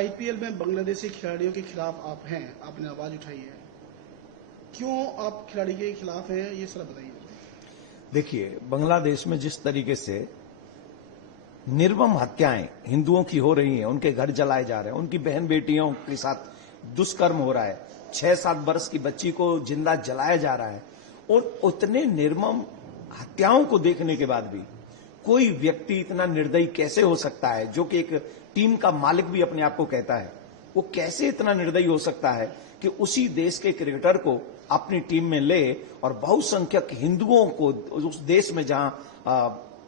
IPL में बांग्लादेशी खिलाड़ियों के खिलाफ आप हैं, आपने आवाज उठाई है, क्यों आप खिलाड़ी के खिलाफ हैं, ये सर बताइए। देखिए, बांग्लादेश में जिस तरीके से निर्मम हत्याएं हिंदुओं की हो रही हैं, उनके घर जलाए जा रहे हैं, उनकी बहन बेटियों के साथ दुष्कर्म हो रहा है, 6-7 वर्ष की बच्ची को जिंदा जलाया जा रहा है, और उतने निर्मम हत्याओं को देखने के बाद भी कोई व्यक्ति इतना निर्दयी कैसे हो सकता है, जो कि एक टीम का मालिक भी अपने आप को कहता है, वो कैसे इतना निर्दयी हो सकता है कि उसी देश के क्रिकेटर को अपनी टीम में ले और बहुसंख्यक हिंदुओं को, उस देश में जहां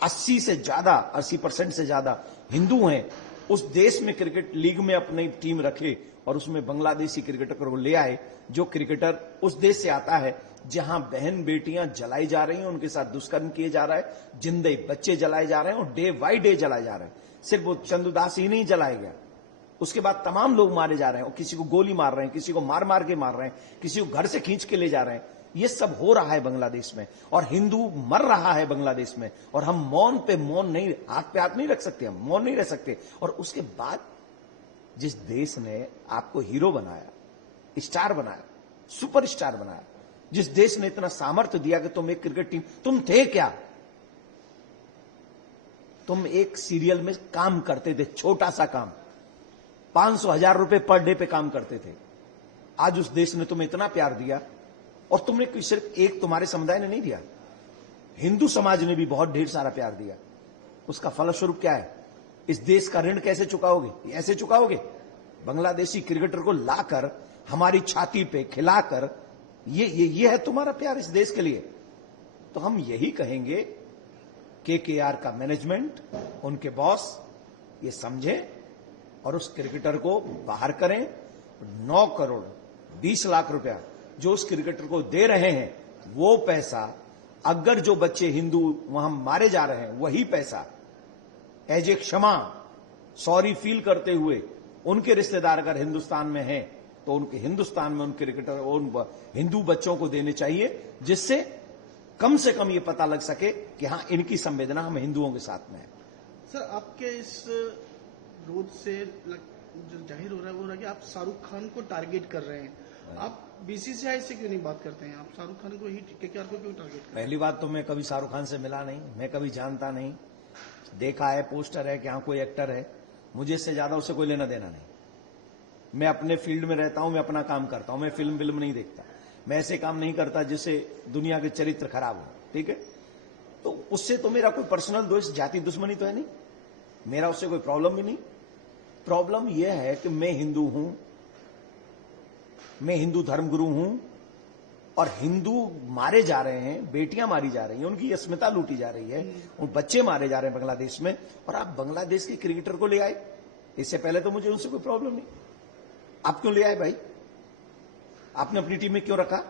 80% से ज्यादा हिंदू हैं, उस देश में क्रिकेट लीग में अपनी टीम रखे और उसमें बांग्लादेशी क्रिकेटर को ले आए, जो क्रिकेटर उस देश से आता है जहां बहन बेटियां जलाई जा रही हैं, उनके साथ दुष्कर्म किए जा रहा है, जिंदे बच्चे जलाए जा रहे हैं और डे बाई डे जलाए जा रहे हैं। सिर्फ वो चंदुदास ही नहीं जलाया गया, उसके बाद तमाम लोग मारे जा रहे हैं, और किसी को गोली मार रहे हैं, किसी को मार मार के मार रहे हैं, किसी को घर से खींच के ले जा रहे हैं। ये सब हो रहा है बांग्लादेश में, और हिंदू मर रहा है बांग्लादेश में, और हम मौन पे मौन नहीं, हाथ पे हाथ नहीं रख सकते, हम मौन नहीं रह सकते। और उसके बाद जिस देश ने आपको हीरो बनाया, स्टार बनाया, सुपरस्टार बनाया, जिस देश ने इतना सामर्थ्य दिया कि तुम एक क्रिकेट टीम, तुम थे क्या? तुम एक सीरियल में काम करते थे, छोटा सा काम, 500,000 रुपए पर डे पे काम करते थे। आज उस देश ने तुम्हें इतना प्यार दिया, और तुमने सिर्फ एक तुम्हारे समुदाय ने नहीं दिया, हिंदू समाज ने भी बहुत ढेर सारा प्यार दिया। उसका फलस्वरूप क्या है? इस देश का ऋण कैसे चुकाओगे? ऐसे चुकाओगे? बांग्लादेशी क्रिकेटर को लाकर हमारी छाती पे खिलाकर, ये है तुम्हारा प्यार इस देश के लिए? तो हम यही कहेंगे, केकेआर का मैनेजमेंट, उनके बॉस ये समझे और उस क्रिकेटर को बाहर करें। 9 करोड़ 20 लाख रुपया जो उस क्रिकेटर को दे रहे हैं, वो पैसा, अगर जो बच्चे हिंदू वहां मारे जा रहे हैं, वही पैसा एज ए क्षमा, सॉरी फील करते हुए, उनके रिश्तेदार अगर हिंदुस्तान में हैं, तो उनके हिंदुस्तान में उन क्रिकेटर, उन हिंदू बच्चों को देने चाहिए, जिससे कम से कम ये पता लग सके कि हां, इनकी संवेदना हम हिंदुओं के साथ में है। सर, आपके इस विरोध से जो जाहिर हो रहा है वो है कि आप शाहरुख खान को टारगेट कर रहे हैं। आप बीसीसीआई से क्यों नहीं बात करते हैं? आप शाहरुख खान को ही, केकेआर को क्यों टारगेट कर रहे हैं? पहली बात तो मैं कभी शाहरुख खान से मिला नहीं, मैं कभी जानता नहीं, देखा है, पोस्टर है कि हाँ कोई एक्टर है, मुझे इससे ज्यादा उससे कोई लेना देना नहीं। मैं अपने फील्ड में रहता हूं, मैं अपना काम करता हूं, मैं फिल्म नहीं देखता, मैं ऐसे काम नहीं करता जिससे दुनिया के चरित्र खराब हो, ठीक है? तो उससे तो मेरा कोई पर्सनल दोष, जाति दुश्मनी तो है नहीं, मेरा उससे कोई प्रॉब्लम भी नहीं। प्रॉब्लम यह है कि मैं हिंदू हूं, मैं हिंदू धर्मगुरु हूं, और हिंदू मारे जा रहे हैं, बेटियां मारी जा रही हैं, उनकी अस्मिता लूटी जा रही है, उन बच्चे मारे जा रहे हैं बांग्लादेश में, और आप बांग्लादेश के क्रिकेटर को ले आए। इससे पहले तो मुझे उनसे कोई प्रॉब्लम नहीं, आप क्यों ले आए भाई? आपने अपनी टीम में क्यों रखा?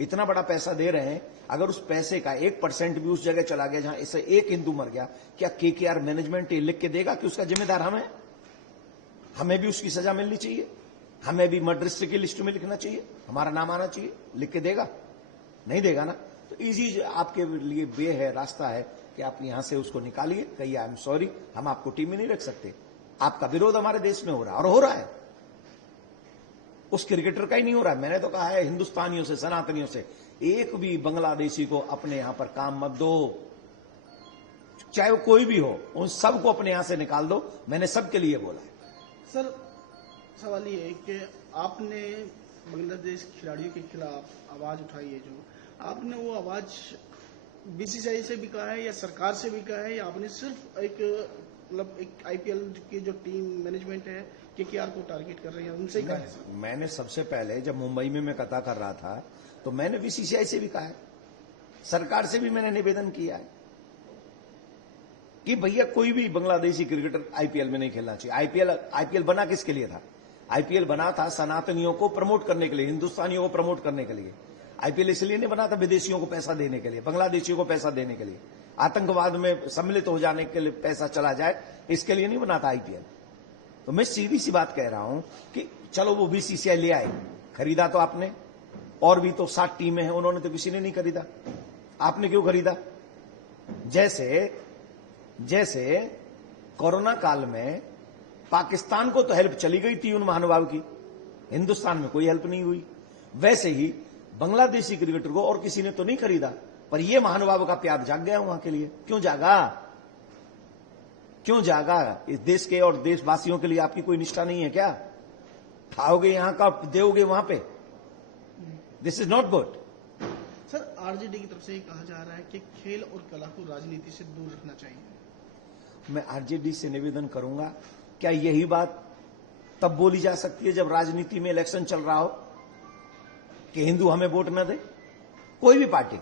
इतना बड़ा पैसा दे रहे हैं, अगर उस पैसे का 1% भी उस जगह चला गया जहां इससे एक हिंदू मर गया, क्या केकेआर मैनेजमेंट ये लिख के देगा कि उसका जिम्मेदार हम है? हमें भी उसकी सजा मिलनी चाहिए, हमें भी मर्डरिस्ट की लिस्ट में लिखना चाहिए, हमारा नाम आना चाहिए? लिख के देगा? नहीं देगा ना। तो इजी आपके लिए वे है, रास्ता है कि आप यहां से उसको निकालिए, कहिए आई एम सॉरी, हम आपको टीम में नहीं रख सकते। आपका विरोध हमारे देश में हो रहा है, और हो रहा है, उस क्रिकेटर का ही नहीं हो रहा है। मैंने तो कहा है हिंदुस्तानियों से, सनातनियों से, एक भी बांग्लादेशी को अपने यहां पर काम मत दो, चाहे वो कोई भी हो, उन सबको अपने यहां से निकाल दो। मैंने सबके लिए बोला है। सर, सवाल ये है कि आपने बांग्लादेश खिलाड़ियों के खिलाफ आवाज उठाई है, जो आपने वो आवाज बीसीसीआई से भी कहा है या सरकार से भी कहा है, या आपने सिर्फ एक मतलब एक आईपीएल की जो टीम मैनेजमेंट है केकेआर को टारगेट कर रही है, उनसे ही कहा है? मैंने सबसे पहले जब मुंबई में मैं कथा कर रहा था, तो मैंने बीसीसीआई से भी कहा है, सरकार से भी मैंने निवेदन किया है कि भैया कोई भी बांग्लादेशी क्रिकेटर आईपीएल में नहीं खेलना चाहिए। आईपीएल बना किसके लिए था? आईपीएल बना था सनातनियों को प्रमोट करने के लिए, हिंदुस्तानियों को प्रमोट करने के लिए। आईपीएल इसलिए नहीं बना था विदेशियों को पैसा देने के लिए, बांग्लादेशियों को पैसा देने के लिए, आतंकवाद में सम्मिलित हो जाने के लिए पैसा चला जाए, इसके लिए नहीं बना था आईपीएल। तो मैं सीधी सी बात कह रहा हूं कि चलो वो बीसीसीआई ले आए, खरीदा तो आपने, और भी तो 7 टीमें हैं, उन्होंने तो किसी ने नहीं खरीदा, आपने क्यों खरीदा? जैसे कोरोना काल में पाकिस्तान को तो हेल्प चली गई थी उन महानुभाव की, हिंदुस्तान में कोई हेल्प नहीं हुई। वैसे ही बांग्लादेशी क्रिकेटर को और किसी ने तो नहीं खरीदा, पर यह महानुभाव का प्यार जाग गया वहां के लिए। क्यों जागा? क्यों जागा? इस देश के और देशवासियों के लिए आपकी कोई निष्ठा नहीं है क्या? खाओगे यहां का, दोगे वहां पे? This is not good. Sir, RJD की तरफ से कहा जा रहा है कि खेल और कला को राजनीति से दूर रखना चाहिए। मैं आरजेडी से निवेदन करूंगा, क्या यही बात तब बोली जा सकती है जब राजनीति में इलेक्शन चल रहा हो कि हिंदू हमें वोट न दे? कोई भी पार्टी,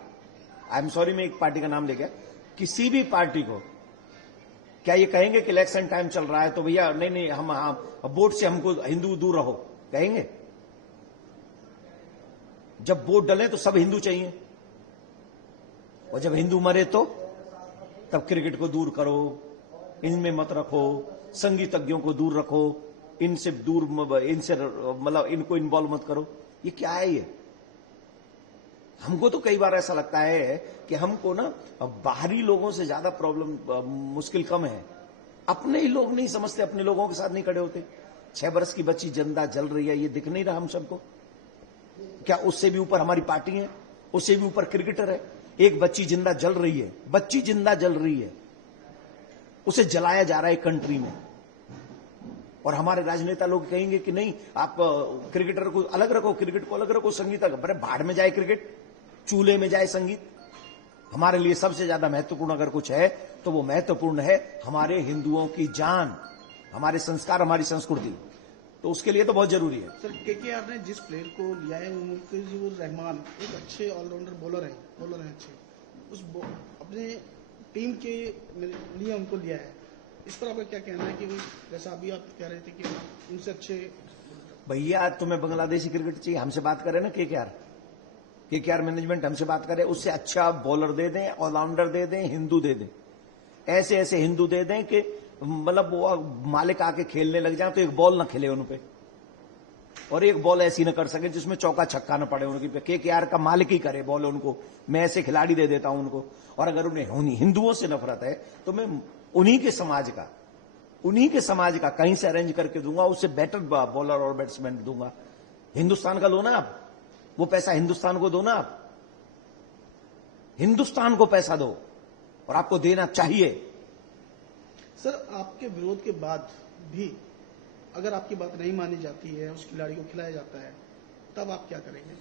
आई एम सॉरी मैं एक पार्टी का नाम ले गया, किसी भी पार्टी को क्या ये कहेंगे कि इलेक्शन टाइम चल रहा है तो भैया नहीं नहीं हम वोट से हमको हिंदू दूर रहो? कहेंगे? जब वोट डले तो सब हिंदू चाहिए, और जब हिंदू मरे तो तब क्रिकेट को दूर करो, इनमें मत रखो, संगीतज्ञों को दूर रखो, इनसे दूर, इनसे मतलब इनको इन्वॉल्व मत करो। ये क्या है? ये हमको तो कई बार ऐसा लगता है कि हमको ना बाहरी लोगों से ज्यादा प्रॉब्लम, मुश्किल कम है। अपने ही लोग नहीं समझते, अपने लोगों के साथ नहीं खड़े होते। 6 वर्ष की बच्ची जिंदा जल रही है, ये दिख नहीं रहा हम सबको? क्या उससे भी ऊपर हमारी पार्टी है? उससे भी ऊपर क्रिकेटर है? एक बच्ची जिंदा जल रही है, बच्ची जिंदा जल रही है, उसे जलाया जा रहा है कंट्री में, और हमारे राजनेता लोग कहेंगे कि नहीं आप क्रिकेटर को अलग रखो, क्रिकेट को अलग रखो, संगीत अलग। अरे भाड़ में जाए क्रिकेट, चूल्हे में जाए संगीत। हमारे लिए सबसे ज्यादा महत्वपूर्ण अगर कुछ है तो वो महत्वपूर्ण है हमारे हिंदुओं की जान, हमारे संस्कार, हमारी संस्कृति। तो उसके लिए तो बहुत जरूरी है। सर, केकेआर ने जिस प्लेयर को लिया है मुस्तफिजुर रहमान एक अच्छे ऑलराउंडर बॉलर हैं अच्छे, उस अपने टीम के लिए उनको लिया है। इस पर आपका क्या कहना है कि जैसा अभी आप कह रहे थे कि उनसे अच्छे? भैया तुम्हें बांग्लादेशी क्रिकेट चाहिए, हमसे बात करें ना, केकेआर मैनेजमेंट हमसे बात करे, उससे अच्छा बॉलर दे दें, ऑलराउंडर दे दें, हिंदू दे दें, ऐसे ऐसे हिंदू दे दें कि मतलब वो मालिक आके खेलने लग जाए तो एक बॉल ना खेले उन पे, और एक बॉल ऐसी ना कर सके जिसमें चौका छक्का ना पड़े उनकी पे। केकेआर का मालिक ही करे बॉल उनको, मैं ऐसे खिलाड़ी दे देता हूं उनको। और अगर उन्हें हिंदुओं से नफरत है तो मैं उन्हीं के समाज का कहीं से अरेंज करके दूंगा, उससे बेटर बॉलर और बैट्समैन दूंगा। हिंदुस्तान का लो ना आप, वो पैसा हिंदुस्तान को दो ना आप, हिंदुस्तान को पैसा दो, और आपको देना चाहिए। सर, आपके विरोध के बाद भी अगर आपकी बात नहीं मानी जाती है, उस खिलाड़ी को खिलाया जाता है, तब आप क्या करेंगे?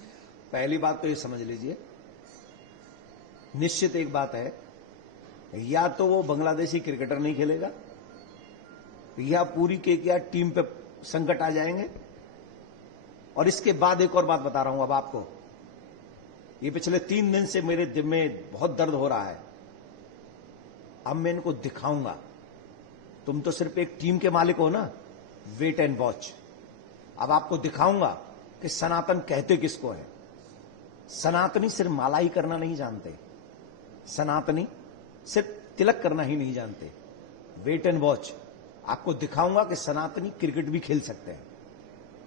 पहली बात तो ये समझ लीजिए, निश्चित एक बात है, या तो वो बांग्लादेशी क्रिकेटर नहीं खेलेगा, या पूरी केकेआर टीम पे संकट आ जाएंगे। और इसके बाद एक और बात बता रहा हूं अब आपको, ये पिछले 3 दिन से मेरे दिल में बहुत दर्द हो रहा है। अब मैं इनको दिखाऊंगा, तुम तो सिर्फ एक टीम के मालिक हो ना, वेट एंड वॉच। अब आपको दिखाऊंगा कि सनातन कहते किसको है। सनातनी सिर्फ माला ही करना नहीं जानते, सनातनी सिर्फ तिलक करना ही नहीं जानते। वेट एंड वॉच, आपको दिखाऊंगा कि सनातनी क्रिकेट भी खेल सकते हैं,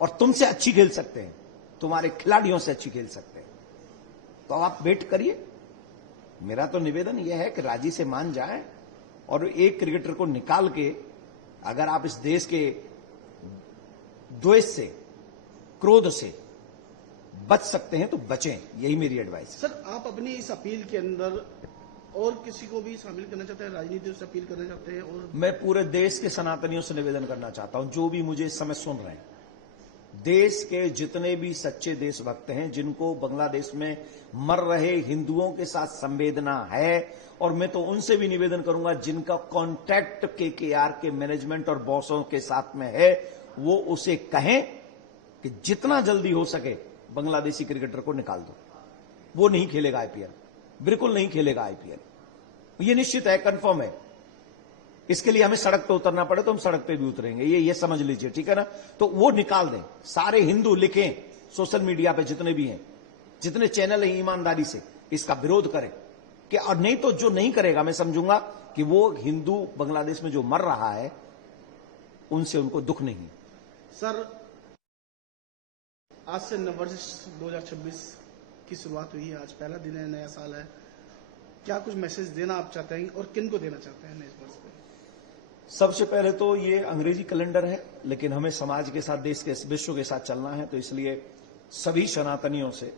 और तुमसे अच्छी खेल सकते हैं, तुम्हारे खिलाड़ियों से अच्छी खेल सकते हैं। तो आप वेट करिए। मेरा तो निवेदन यह है कि राजी से मान जाए, और एक क्रिकेटर को निकाल के अगर आप इस देश के द्वेष से, क्रोध से बच सकते हैं तो बचें, यही मेरी एडवाइस। सर, आप अपनी इस अपील के अंदर और किसी को भी शामिल करना चाहते हैं, राजनीति से अपील करना चाहते हैं? और मैं पूरे देश के सनातनियों से निवेदन करना चाहता हूं, जो भी मुझे इस समय सुन रहे हैं, देश के जितने भी सच्चे देशभक्त हैं, जिनको बांग्लादेश में मर रहे हिंदुओं के साथ संवेदना है, और मैं तो उनसे भी निवेदन करूंगा जिनका कॉन्टैक्ट केकेआर के मैनेजमेंट और बॉसों के साथ में है, वो उसे कहें कि जितना जल्दी हो सके बांग्लादेशी क्रिकेटर को निकाल दो। वो नहीं खेलेगा आईपीएल, बिल्कुल नहीं खेलेगा आईपीएल, ये निश्चित है, कंफर्म है। इसके लिए हमें सड़क पे उतरना पड़े तो हम सड़क पे भी उतरेंगे, ये समझ लीजिए, ठीक है ना? तो वो निकाल दें। सारे हिंदू लिखें सोशल मीडिया पे, जितने भी हैं, जितने चैनल हैं, ईमानदारी से इसका विरोध करें। कि और नहीं तो जो नहीं करेगा, मैं समझूंगा कि वो हिंदू बांग्लादेश में जो मर रहा है उनसे उनको दुख नहीं। सर, आज से नववर्ष 2026 की शुरुआत हुई है, आज पहला दिन है, नया साल है। क्या कुछ मैसेज देना आप चाहते हैं और किन को देना चाहते हैं नए वर्ष पे? सबसे पहले तो ये अंग्रेजी कैलेंडर है, लेकिन हमें समाज के साथ, देश के, विश्व के साथ चलना है, तो इसलिए सभी सनातनियों से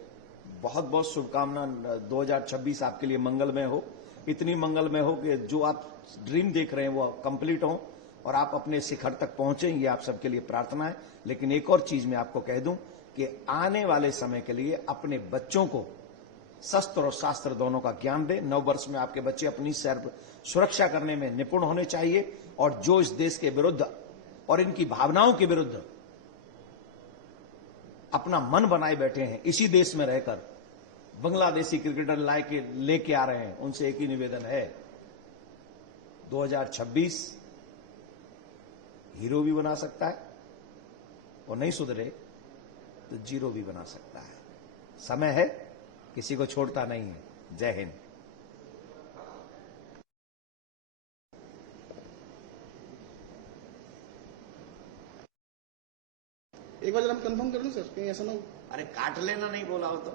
बहुत बहुत शुभकामना। 2026 आपके लिए मंगलमय हो, इतनी मंगलमय हो कि जो आप ड्रीम देख रहे हैं वो कंप्लीट हो और आप अपने शिखर तक पहुंचे, ये आप सबके लिए प्रार्थना है। लेकिन एक और चीज मैं आपको कह दूं कि आने वाले समय के लिए अपने बच्चों को शस्त्र और शास्त्र दोनों का ज्ञान दें। नव वर्ष में आपके बच्चे अपनी सर्व सुरक्षा करने में निपुण होने चाहिए, और जो इस देश के विरुद्ध और इनकी भावनाओं के विरुद्ध अपना मन बनाए बैठे हैं, इसी देश में रहकर बांग्लादेशी क्रिकेटर लेके आ रहे हैं, उनसे एक ही निवेदन है, 2026 हीरो भी बना सकता है और नहीं सुधरे तो जीरो भी बना सकता है। समय है, किसी को छोड़ता नहीं है। जय हिंद। एक बार जरा हम कंफर्म कर लूं सर, कहीं ऐसा ना हो। अरे काट लेना, नहीं बोला हो तो।